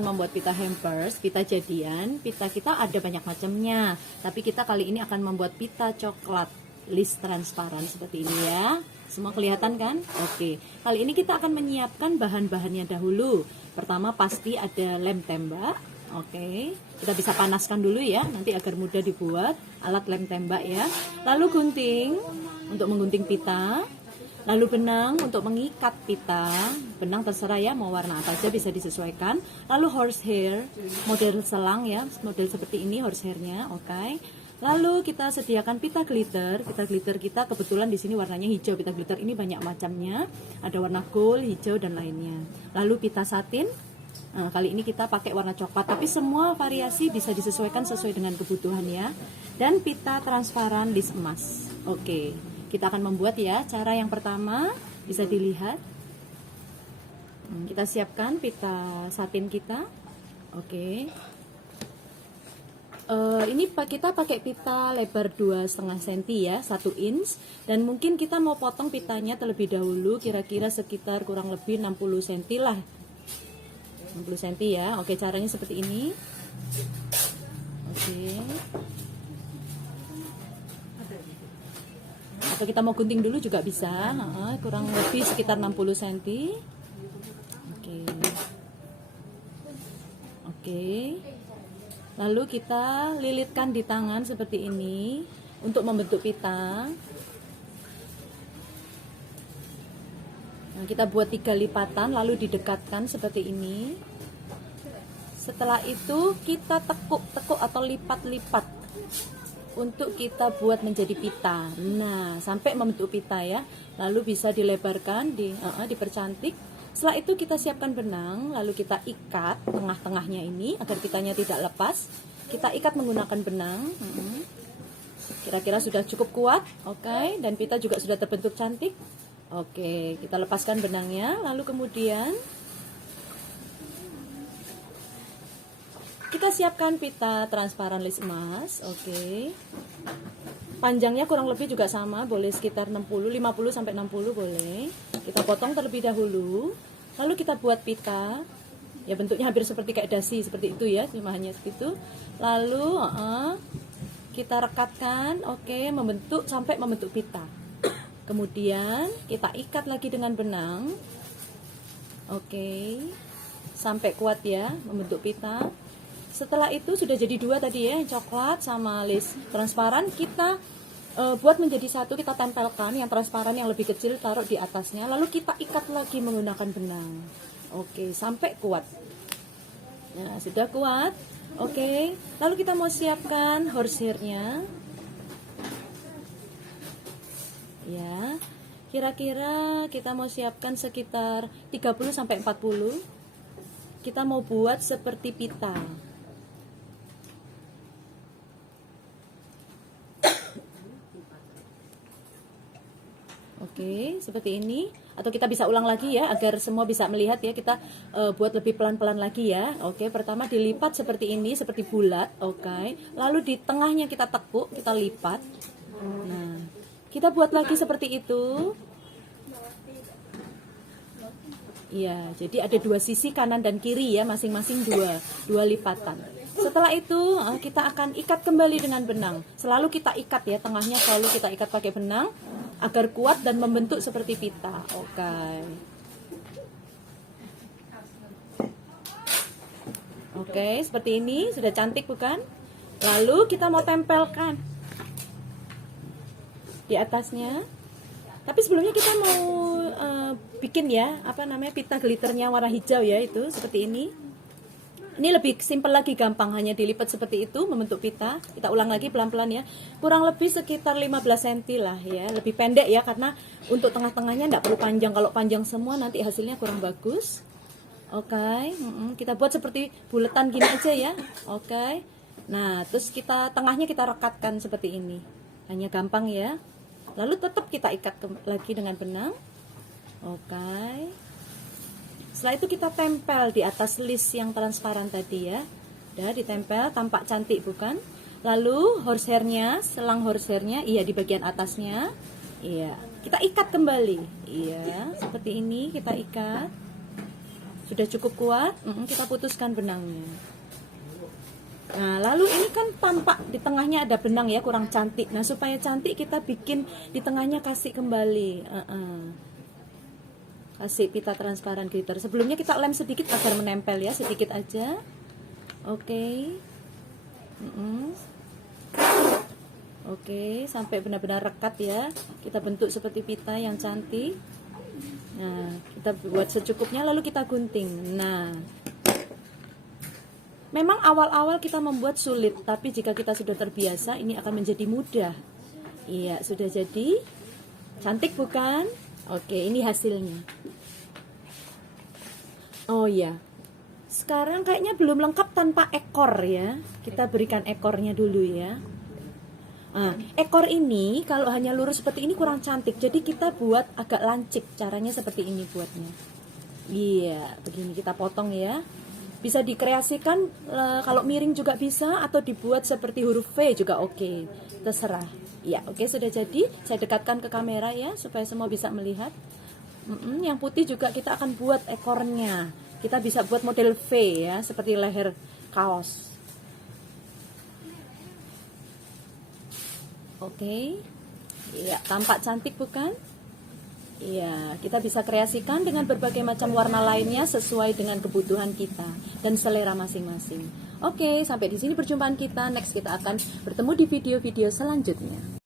akan membuat pita hampers, pita jadian. Pita kita ada banyak macamnya, tapi kita kali ini akan membuat pita coklat list transparan seperti ini ya. Semua kelihatan kan? Oke, kali ini kita akan menyiapkan bahan-bahannya dahulu. Pertama pasti ada lem tembak. Oke, kita bisa panaskan dulu ya, nanti agar mudah dibuat alat lem tembak ya. Lalu gunting untuk menggunting pita. Lalu benang untuk mengikat pita. Benang terserah ya, mau warna apa aja bisa disesuaikan. Lalu horsehair, model selang ya, model seperti ini horsehairnya. Oke. Lalu kita sediakan pita glitter. Pita glitter kita kebetulan di sini warnanya hijau. Pita glitter ini banyak macamnya. Ada warna gold, hijau dan lainnya. Lalu pita satin. Nah, kali ini kita pakai warna coklat, tapi semua variasi bisa disesuaikan sesuai dengan kebutuhan ya. Dan pita transparan list emas. Oke, kita akan membuat ya. Cara yang pertama bisa dilihat. Kita siapkan pita satin kita. Oke. Ini kita pakai pita lebar 2,5 cm ya, 1 inch. Dan mungkin kita mau potong pitanya terlebih dahulu, kira-kira sekitar kurang lebih 60 cm lah. 60 cm ya. Oke, caranya seperti ini. Oke. Atau kita mau gunting dulu juga bisa. Kurang lebih sekitar 60 cm. Oke. Oke. Lalu kita lilitkan di tangan seperti ini untuk membentuk pita. Nah, kita buat 3 lipatan lalu didekatkan seperti ini. Setelah itu kita tekuk-tekuk atau lipat-lipat untuk kita buat menjadi pita. Nah, sampai membentuk pita ya. Lalu bisa dilebarkan, dipercantik. Setelah itu kita siapkan benang, lalu kita ikat tengah-tengahnya ini agar pitanya tidak lepas. Kita ikat menggunakan benang. Kira-kira sudah cukup kuat, oke. Dan pita juga sudah terbentuk cantik. Oke, kita lepaskan benangnya, lalu kemudian kita siapkan pita transparan list emas. Oke. Panjangnya kurang lebih juga sama, boleh sekitar 50 sampai 60 boleh. Kita potong terlebih dahulu. Lalu kita buat pita. Ya bentuknya hampir seperti kayak dasi, seperti itu ya, cuma hanya seperti itu. Lalu kita rekatkan, oke, membentuk sampai membentuk pita. Kemudian kita ikat lagi dengan benang. Oke. Sampai kuat ya membentuk pita. Setelah itu sudah jadi 2 tadi ya, coklat sama list transparan. Kita buat menjadi satu, kita tempelkan yang transparan yang lebih kecil taruh di atasnya, lalu kita ikat lagi menggunakan benang. Oke, sampai kuat. Nah, sudah kuat. Oke, lalu kita mau siapkan horsehairnya. Ya, kira-kira kita mau siapkan sekitar 30 sampai 40. Kita mau buat seperti pita. Oke, seperti ini. Atau kita bisa ulang lagi ya, agar semua bisa melihat ya. Kita buat lebih pelan-pelan lagi ya. Oke, pertama dilipat seperti ini, seperti bulat. Oke, lalu di tengahnya kita tekuk, kita lipat. Nah, kita buat lagi seperti itu. Iya, jadi ada 2 sisi kanan dan kiri ya, masing-masing 2 lipatan. Setelah itu kita akan ikat kembali dengan benang. Selalu kita ikat ya, tengahnya selalu kita ikat pakai benang agar kuat dan membentuk seperti pita. Oke, seperti ini sudah cantik bukan? Lalu kita mau tempelkan di atasnya. Tapi sebelumnya kita mau bikin ya, pita glitternya warna hijau ya, itu seperti ini. Ini lebih simpel lagi, gampang, hanya dilipat seperti itu membentuk pita. Kita ulang lagi pelan-pelan ya. Kurang lebih sekitar 15 cm lah ya, lebih pendek ya, karena untuk tengah-tengahnya tidak perlu panjang. Kalau panjang semua nanti hasilnya kurang bagus. Oke, kita buat seperti buletan gini aja ya. Oke. Nah, terus tengahnya kita rekatkan seperti ini. Hanya gampang ya. Lalu tetap kita ikat lagi dengan benang. Oke. Setelah itu kita tempel di atas list yang transparan tadi ya. Udah ditempel, tampak cantik bukan? Lalu horsehairnya, selang horsehairnya, iya di bagian atasnya. Iya, kita ikat kembali. Iya, seperti ini kita ikat. Sudah cukup kuat? Kita putuskan benangnya. Nah, lalu ini kan tampak di tengahnya ada benang ya, kurang cantik. Nah, supaya cantik kita bikin di tengahnya kasih kembali. Kasih pita transparan glitter. Sebelumnya kita lem sedikit agar menempel ya, sedikit aja. Oke. Oke, sampai benar-benar rekat ya. Kita bentuk seperti pita yang cantik. Nah, kita buat secukupnya lalu kita gunting. Nah, memang awal-awal kita membuat sulit, tapi jika kita sudah terbiasa, ini akan menjadi mudah. Iya, sudah jadi. Cantik bukan? Oke, ini hasilnya. Oh iya. Sekarang kayaknya belum lengkap tanpa ekor ya. Kita berikan ekornya dulu ya. Nah, ekor ini kalau hanya lurus seperti ini kurang cantik. Jadi kita buat agak lancip. Caranya seperti ini buatnya. Iya, begini kita potong ya. Bisa dikreasikan kalau miring juga bisa, atau dibuat seperti huruf V juga oke. Terserah. Ya, oke, sudah jadi. Saya dekatkan ke kamera ya supaya semua bisa melihat. Yang putih juga kita akan buat ekornya. Kita bisa buat model V ya, seperti leher kaos. Oke. Ya, tampak cantik bukan? Iya, kita bisa kreasikan dengan berbagai macam warna lainnya sesuai dengan kebutuhan kita dan selera masing-masing. Oke, sampai di sini perjumpaan kita. Next kita akan bertemu di video-video selanjutnya.